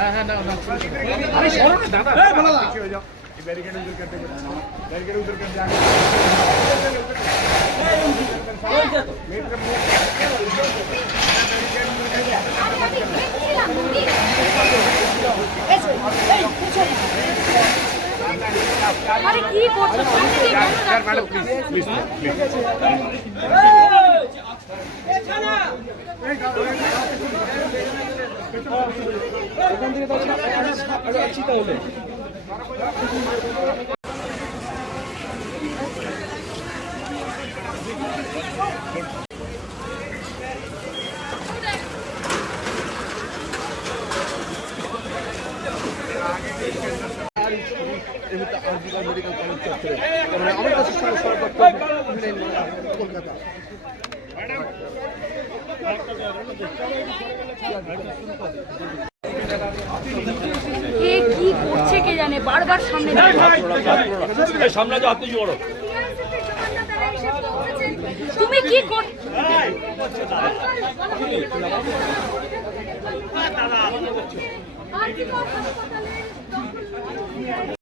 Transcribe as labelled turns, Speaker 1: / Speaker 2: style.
Speaker 1: হ্যাঁ হ্যাঁ না না আরে সরো না দাদা এই বলো না পিছে হয়ে যাও এই ব্যারিকেড উधर कर दे बैरिकेड उधर कर दे आगे
Speaker 2: আরে কি করছো
Speaker 1: ম্যাডাম প্লিজ প্লিজ প্লিজ
Speaker 3: এখান থেকে তাহলে আছি তাহলে মেডিকেল কলেজ চত্বরে মানে আমার কাছে কলকাতা
Speaker 2: কে কি করছে কে জানে বারবার সামনে
Speaker 3: সামনে যাও আপনি জোড়ো
Speaker 2: তুমি কি কর দাদা